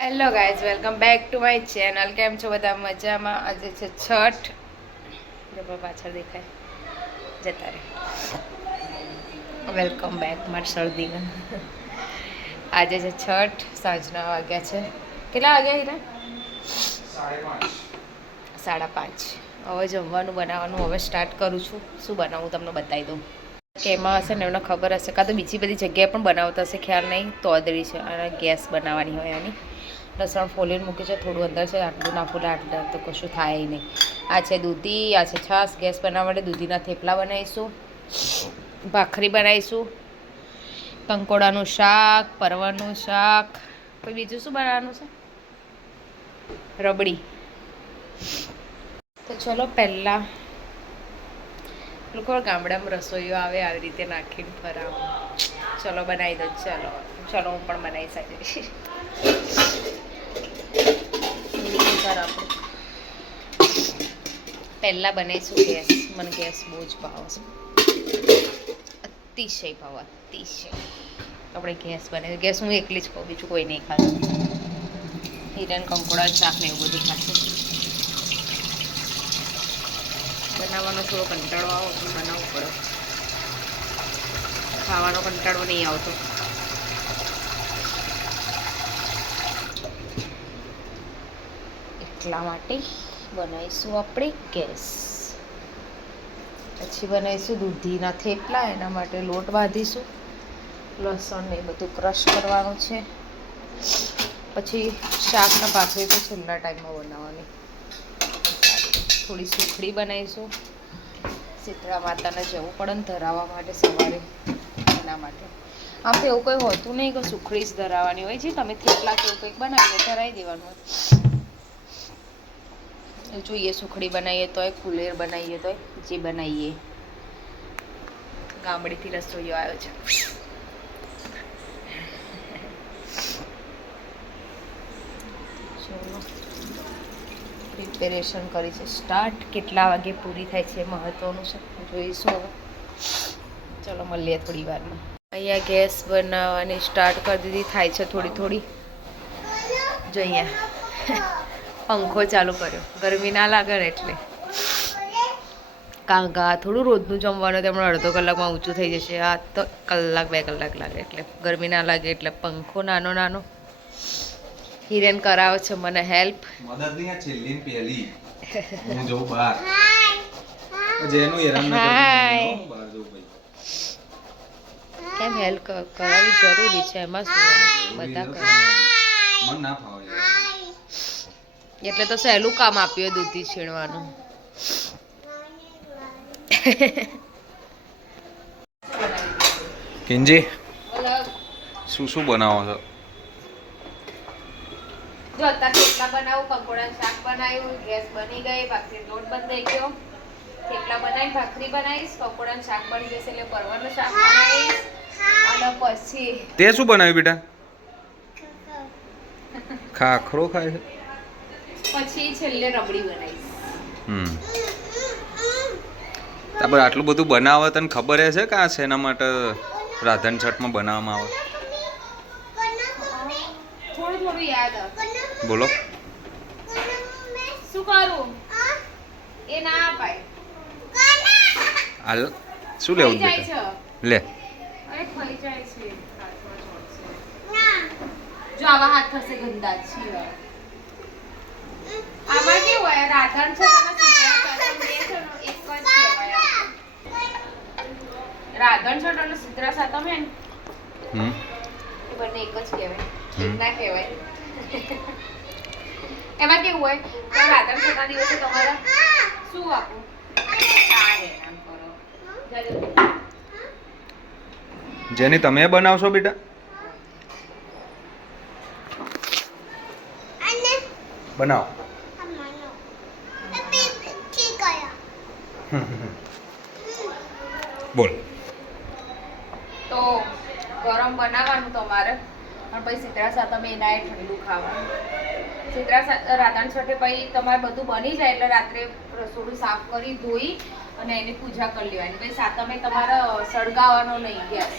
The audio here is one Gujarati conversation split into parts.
Hello guys, welcome back to my channel. કેમ છો બધા? મજામાં? આજે છે છઠ. જબર પાછળ દેખાય જતા રહે. વેલકમ બેક મારી શરદીને. આજે છે છઠ. સાંજના વાગ્યા છે કેટલા વાગ્યા હીરા? 5:30. હવે જમવાનું બનાવવાનું હવે સ્ટાર્ટ કરું છું. શું બનાવું તમને બતાવી દઉં. કે એમાં હશે ને એમને ખબર હશે, કાં તો બીજી બધી જગ્યાએ પણ બનાવતા હશે, ખ્યાલ નહીં. તોદરી છે અને ગેસ બનાવવાની હોય એની. લસણ ફોલીને મૂકી છે, થોડું અંદર છે, આટલું ના ફૂલે આટલું તો કશું થાય નહીં. આ છે દૂધી, આ છે છાશ. ગેસ બનાવવા માટે દૂધીના થેપલા બનાવીશું, ભાખરી બનાવીશું, કંકોડાનું શાક, પરવરનું શાક. કોઈ બીજું શું બનાવવાનું છે? રબડી. તો ચલો પહેલાં લોકો ગામડામાં રસોઈઓ આવે આવી રીતે નાખીને ફરાવ. ચલો બનાવી દો. ચલો હું પણ બનાવી શકીશ. પહેલાં બનાવીશું ગેસ. મને ગેસ બહુ જ ભાવે છે, અતિશય ભાવ, અતિશય. આપણે ગેસ બનાવીશું. ગેસ હું એકલી જ ખાઉં, બીજું કોઈ નહીં ખાતું. હિરન કંકોડા શાક ને એવું બધું ખાશે. બનાવવાનો થોડો કંટાળો આવો તો બનાવવું પડે. ખાવાનો કંટાળો નહીં આવતો. એટલા માટે બનાવીશું આપણે ગેસ. પછી બનાવીશું દૂધીના થેપલા. એના માટે લોટ બાંધીશું, લસણ ને બધું ક્રશ કરવાનું છે. પછી શાકના ભાખરી તો છેલ્લા ટાઈમમાં બનાવવાની. થોડી સુખડી બનાવીશું. શીતળા માતાને જવું પડે ને ધરાવવા માટે સવારે, એના માટે. આમ તો એવું કંઈ હોતું નહીં કે સુખડી જ ધરાવવાની હોય છે. તમે થેપલા કે એવું કંઈક બનાવીને ધરાવી દેવાનું હોય. જોઈએ સુખડી બનાવીએ તોય, ફુલેર બનાવીએ તોય, જે બનાવીએ. ગામડેથી રસોઈઓ આવ્યો છે. ચલો પ્રિપેરેશન કરી છે સ્ટાર્ટ. કેટલા વાગે પૂરી થાય છે મહત્વનું છે, જોઈશું હવે. ચલો મળીએ થોડી વારમાં. અહીંયા ગેસ બનાવવાની સ્ટાર્ટ કરી દીધી. થાય છે થોડી થોડી. જો અહીંયા પંખો ચાલુ કર્યો, ગરમી ના લાગે ને એટલે. કાંગા થોડું રોજનું જમવાનું તેમણે અડધો કલાકમાં ઊંચું થઈ જશે. આ તો કલાક 2 કલાક લાગે, એટલે ગરમી ના લાગે એટલે પંખો નાનો નાનો. હિરેન કરાવે છે મને હેલ્પ. મદદ નહીં, આ છેલ્લી પહેલી હું જઉં બહાર. જેનું હેરાન ના કરવું બહાર જઉં ભાઈ. કેમ હેલ્પ કરાવવી જરૂરી છે, એમાં શું બધા કરે. મન ના ફાવે એટલે તો સહેલું કામ આપ્યું દૂધી છીણવાનું. કિંજી શું શું બનાવો છો? જો અત્યારે થેપલા બનાવું, કંકોડાનું શાક બનાવ્યું, ગેસ બની ગઈ, ભાખરી લોટ બંધાઈ ગયો. થેપલા બનાવી, ભાખરી બનાવીશ, કંકોડાનું શાક બની જશે એટલે પરવરનું શાક બનાવીશ. અને પછી તે શું બનાવ્યું બેટા? ખાખરો ખાય છે. પછી છેલ્લે રબડી બનાવીશ. તાબર આટલું બધું બનાવે તને ખબર છે કે આ છે એના માટે રાધન છઠમાં બનાવવામાં આવે? થોડું થોડું યાદ બોલો. શું કરું એ ના અપાય. હાલ શું લેવું બેટા? લે. અરે થઈ જાય છે. જો આવા હાથ થશે ગંદા છે. આમાં કેવું હોય, રાધન છે એક જ કહેવાય. રાધન છઠ અને શીતળા સાતમ હે ને, એ બંને એક જ કહેવાય, એક ના કહેવાય. એમાં કેવું હોય કે રાધન છઠના દિવસે તમારે શું આપવું? જેની તમે બનાવશો બેટા? બનાવો. બોલ. તો ગરમ બનાવવાનું તમારે, અને પછી શીતળા સાતમે એના ઠંડુ ખાવાનું. રાધન છઠે પછી તમારે બધું બની જાય એટલે રાત્રે રસોડું સાફ કરી ધોઈ અને એની પૂજા કરી લેવાની. પછી સાતમે તમારે સળગાવવાનો નહીં ગેસ.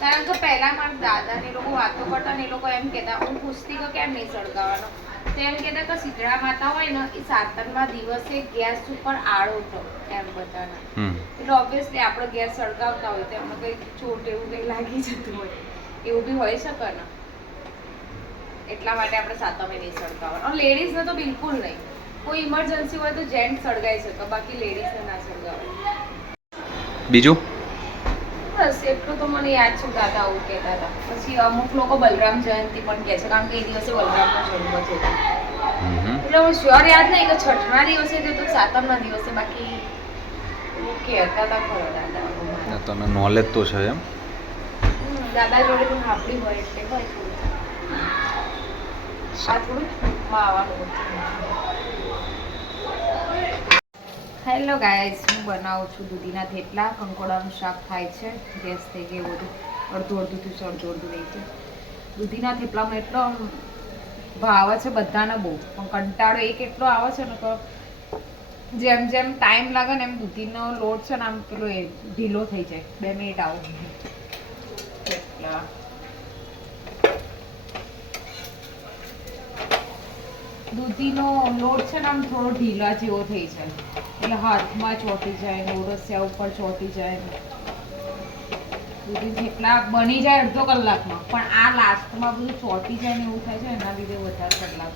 કારણ કે પહેલા મારા દાદા ને લોકો વાતો કરતા ને એ લોકો એમ કહેતા, હું પૂછતી કે કેમ નહીં સળગાવવાનો, તો એમ કહેતા કે શીતળા માતા હોય ને એ સાતમના દિવસે ગેસ ઉપર આળો તો એમ બધાના, એટલે ઓબ્વિયસલી આપણે ગેસ સળગાવતા હોય તો એમને કંઈ ચોટ એવું કંઈ લાગી જતું હોય, એવું બી હોઈ શકે ને, એટલા માટે આપણે સાતમે નહીં સળગાવવાનું. અને લેડીઝને તો બિલકુલ નહીં, કોઈ ઇમરજન્સી હોય તો જેન્ટ્સ સળગાવી શકે, બાકી લેડીઝને ના સળગાવે. બીજું બસ એટલું તો મને યાદ છે, દાદા આવું કહેતા હતા. પછી અમુક લોકો બલરામ જયંતિ પણ કહે છે, કારણ કે એ દિવસે બલરામનો જન્મ છે, એટલે હું શ્યોર યાદ નહીં કે છઠના દિવસે કે તો સાતમના દિવસે, બાકી એવું કહેતા હતા ખરો દાદા. તને નોલેજ તો છે એમ? દાદા જોડે પણ આપણી હોય એટલે હોય થોડું. આ થોડું આવવાનું. હેલો ગાઈઝ, હું બનાવું છું દૂધીના થેપલા. કંકોડાનું શાક થાય છે, ગેસ થઈ ગયું બધું, અડધું અડધું થયું છે, અડધું અડધું રહી છે. દૂધીના થેપલામાં એટલો ભાવે છે બધાને બહુ, પણ કંટાળો એક એટલો આવે છે ને તો જેમ જેમ ટાઈમ લાગે ને એમ દૂધીનો લોટ છે ને આમ પેલો એ ઢીલો થઈ જાય. 2 મિનિટ આવો થેપલા. દૂધીનો લોટ છે ને આમ થોડો ઢીલા જેવો થઈ જાય, એટલે હાથમાં ચોંટી જાય ને ઓરસિયા ઉપર ચોંટી જાય. દૂધી થેપલા બની જાય અડધો કલાકમાં, પણ આ લાસ્ટમાં બધું ચોંટી જાય ને એવું થાય છે, એના લીધે વધારે કલાક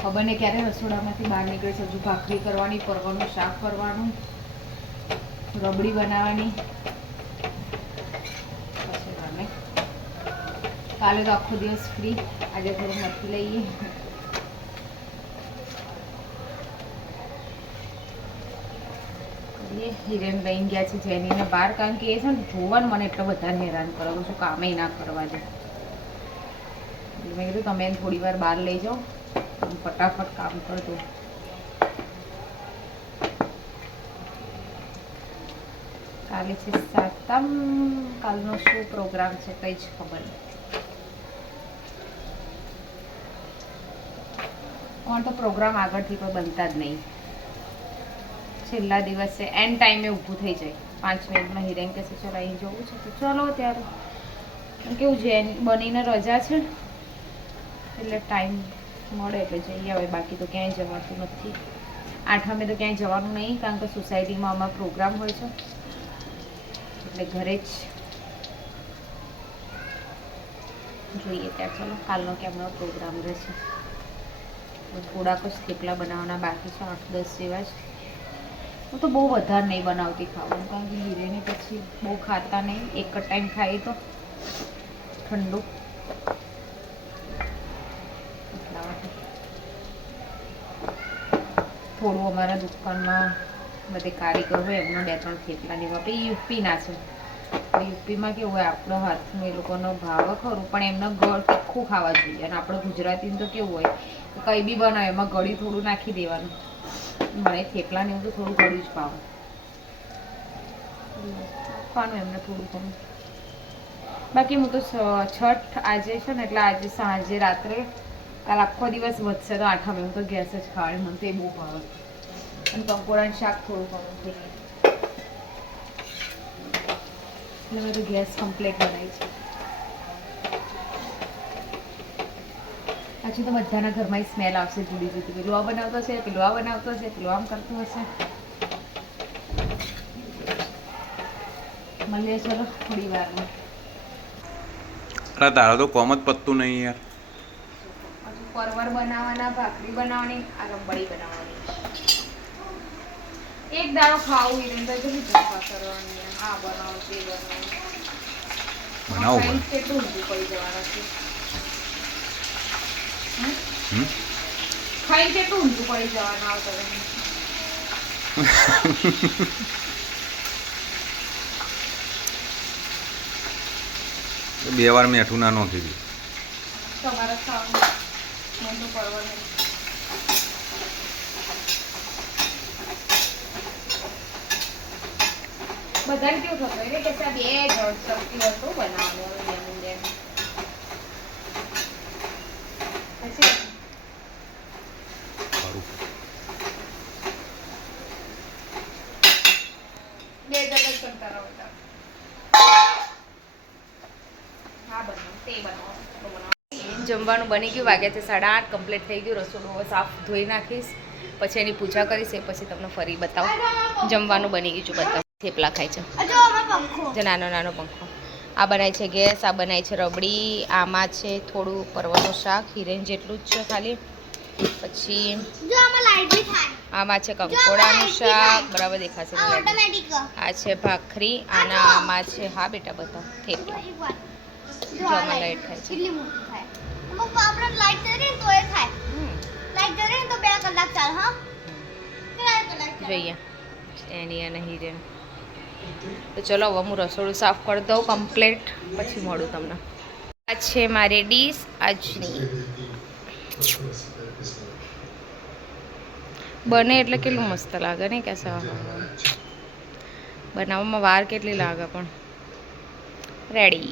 ખબર નહીં ક્યારે રસોડામાંથી બહાર નીકળે છે. હજુ ભાખરી કરવાની, પરવરનું શાક કરવાનું, રબડી બનાવવાની. કાલે તો આખો દિવસ ફ્રી, આજે થોડું મથી લઈએ. હિરેન લઈને ગયા છે જેનીને બહાર, કારણ કે એ છે ને જોવાનું મને એટલો વધારે હેરાન કરો છું, કામે ના કરવા દે. એટલે મેં કીધું તમે થોડી વાર બહાર લઈ જાઓ, ફટાફટ કામ કરી દો. કાલે છે સાતમ, કાલનો શું પ્રોગ્રામ છે કંઈ જ ખબર નહીં. કોણ તો પ્રોગ્રામ આગળથી પણ બનતા જ નહીં, છેલ્લા દિવસે એન્ડ ટાઈમે ઊભું થઈ જાય. 5 મિનિટમાં હિરેન કહેશે ચલો અહીં જવું છે તો ચલો ત્યારે. કેવું છે બનીને રજા છે એટલે ટાઈમ મળે એટલે જઈ આવે, બાકી તો ક્યાંય જવાતું નથી. આઠમે તો ક્યાંય જવાનું નહીં, કારણ કે સોસાયટીમાં અમારો પ્રોગ્રામ હોય છે, એટલે ઘરે જ જોઈએ ત્યાં. ચલો કાલનો કેમનો પ્રોગ્રામ રહેશે. થોડાક જ થેપલા બનાવવાના બાકી છે, 8-10 જેવા જ. હું તો બહુ વધારે નહીં બનાવતી ખાવાનું, કારણ કે હિરેને પછી બહુ ખાતા નહીં, એક જ ટાઈમ ખાઈએ તો ઠંડુ. થોડું અમારા દુકાનમાં બધે કારીગર હોય એમનો 2-3 થેપલા લેવા. પછી યુપીના છે, યુપીમાં કેવું હોય આપણો હાથનું એ લોકોનો ભાવ ખરું, પણ એમને ગળ તીખું ખાવા જોઈએ. અને આપણે ગુજરાતીને તો કેવું હોય કંઈ બી બનાવે એમાં ગળી થોડું નાખી દેવાનું. મને થેપલાને એવું તો થોડું ગળ્યું જ ભાવે, ખાવાનું એમને થોડું ઘણું. બાકી હું તો છઠ આજે છે ને, એટલે આજે સાંજે રાત્રે, કાલ આખો દિવસ વધશે તો આઠમે હું તો ગેસ જ ખાવાની, મને તો એ બહુ ભાવે. અને કંકોડાનું શાક થોડું ઘણું થઈ ગયું એટલે મેં તો ગેસ કમ્પ્લીટ બનાવી છે. પાછું તો બધાના ઘરમાં સ્મેલ આવશે જુદી જુદી, પેલું આ બનાવતો છે, પેલું આ બનાવતો છે, પેલું આમ કરતું હશે. મળીએ ચલો થોડી વારમાં. તારા તો કોમ જ પતતું નહીં યાર. હજુ પરવર બનાવવાના, ભાખરી બનાવવાની, આ રબડી બનાવવાની. એક દાડો ખાવું હિરેન તો કેટલી ચિંતા કરવાની, આ બનાવો તે બનાવો. કેટલું ઊંધું પડી જવાનું છે, ખાઈ કેટલું ઊંધું પડી જવાનું આવતો. 2 વાર મેઠું ના નોખી દીધું. તમારે ખાવાનું મને તો પરવર નહીં. બધાને કેવું થતું એટલે કે સાહેબ 2 સબ્જી વસ્તુ બનાવવાનું એમ પછી બે જણ જ કરતા રહો. જમવાનું બની ગયું, વાગ્યા છે 8:30, કમ્પ્લીટ થઈ ગયું. રસોડું હવે સાફ ધોઈ નાખીશ, પછી એની પૂજા કરીશ, એ પછી તમને ફરી બતાવું. જમવાનું બની ગયું છે, બતાવું. થેપલા ખાય છે જે નાનો નાનો પંખો. આ બનાય છે ગેસ, આ બનાય છે રબડી, આમાં છે થોડું પરવરનું શાક, હિરેન જેટલું જ છે ખાલી. પછી આમાં છે કંકોડાનું શાક, બરાબર દેખાશે. આ છે ભાખરી, આના આમાં છે, હા બેટા બતાવ, થેપલા. જો આમાં લાઈટ થાય છે. જોઈએ એની અને હિરેન. તો ચલો હવે હું રસોડું સાફ કરી દઉં કમ્પ્લીટ, પછી મળું તમને. આ છે મારી ડીશ આજની. બને એટલે કેટલું મસ્ત લાગે ને, કે બનાવવામાં વાર કેટલી લાગે, પણ રેડી.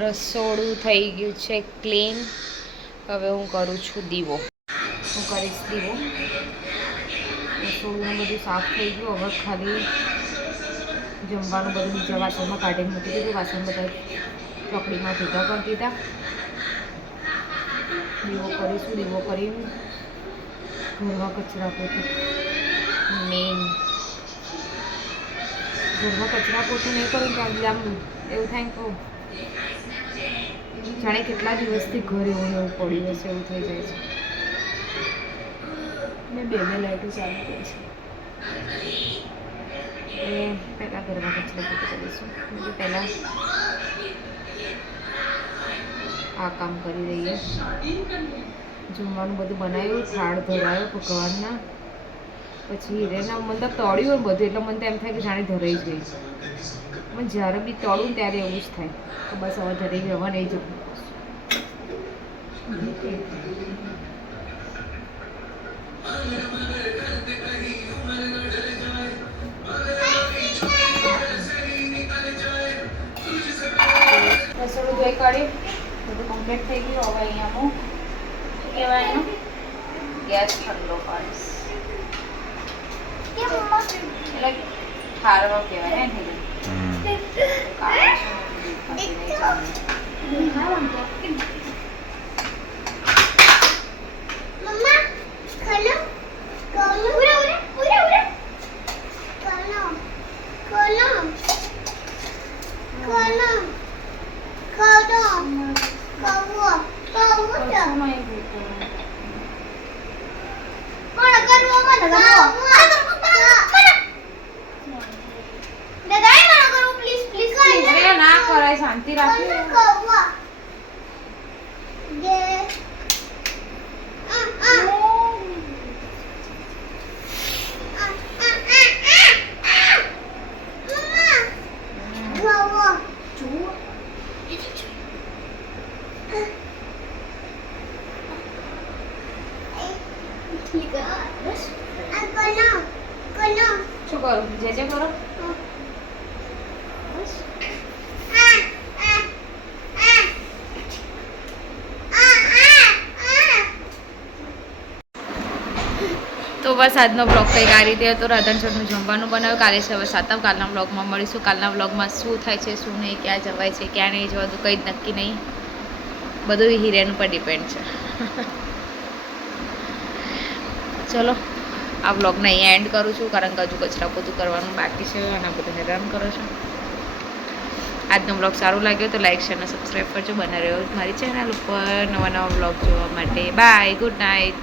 રસોડું થઈ ગયું છે ક્લીન. હવે હું કરું છું દીવો. હું કરીશ દીવો. રસોડું બધું સાફ થઈ ગયું. હવે ખાલી જમવાનું બધું બીજા વાસણમાં કાઢીને મૂકી દીધું. વાસણ બધા ચોકડીમાં ભેગા કરી દીધા. દીવો કરીશું. દીવો કરીને ઘરમાં કચરા પોતું મેઇન. ઘરમાં કચરા પોતું નહીં કરું ત્યાં આમ એવું થાય કહું જાણે કેટલા દિવસથી ઘર એવું એવું પડ્યું હશે એવું થઈ જાય છે. મેં બે લાઈટો ચાલુ કરી છે. એ પહેલાં ઘરમાં કચરા પોતું કરીશું. પહેલાં આ કામ કરી દઈએ. જમવાનું બધું બનાવ્યું, થાળ ધરાયો ભગવાનના. પછી હિરેના મતલબ તળ્યું બધું, એટલે મને તો એમ થાય કે જાણે ધરાઈ જ ગઈ. મને જ્યારે બી તળું ત્યારે એવું જ થાય તો બસ હવે ધરાઈ જવા નહીં જવું. રસોડું ધોઈ કાઢ્યું, બધું કમ્પ્લીટ થઈ ગયું. હવે અહીંયા હું શું કહેવાય એનું ગેસ ઠંડો પાડીશ. એટલે ખારવા કહેવાય ને. ના કરાય, શાંતિ રાખી. શું કરું? જે કરો. તો બસ આજનો બ્લોગ કંઈક આ રીતે હતો. રાધનચોટનું જમવાનું બનાવ્યું. કાલે છે હવે સાતમ. કાલના બ્લોગમાં મળીશું. કાલના બ્લોગમાં શું થાય છે, શું નહીં, ક્યાં જવાય છે, ક્યાં નહીં જવાતું, કંઈ જ નક્કી નહીં. બધું હિરેન પર ડિપેન્ડ છે. ચલો આ બ્લોગને અહીંયા એન્ડ કરું છું, કારણ કે હજુ કચરા પોતું કરવાનું બાકી છે અને બધું હેરાન કરો છો. આજનો બ્લોગ સારું લાગ્યો તો લાઈક શેર અને સબસ્ક્રાઈબ કરજો. બને રહ્યો મારી ચેનલ ઉપર નવા નવા બ્લોગ જોવા માટે. Bye, good night.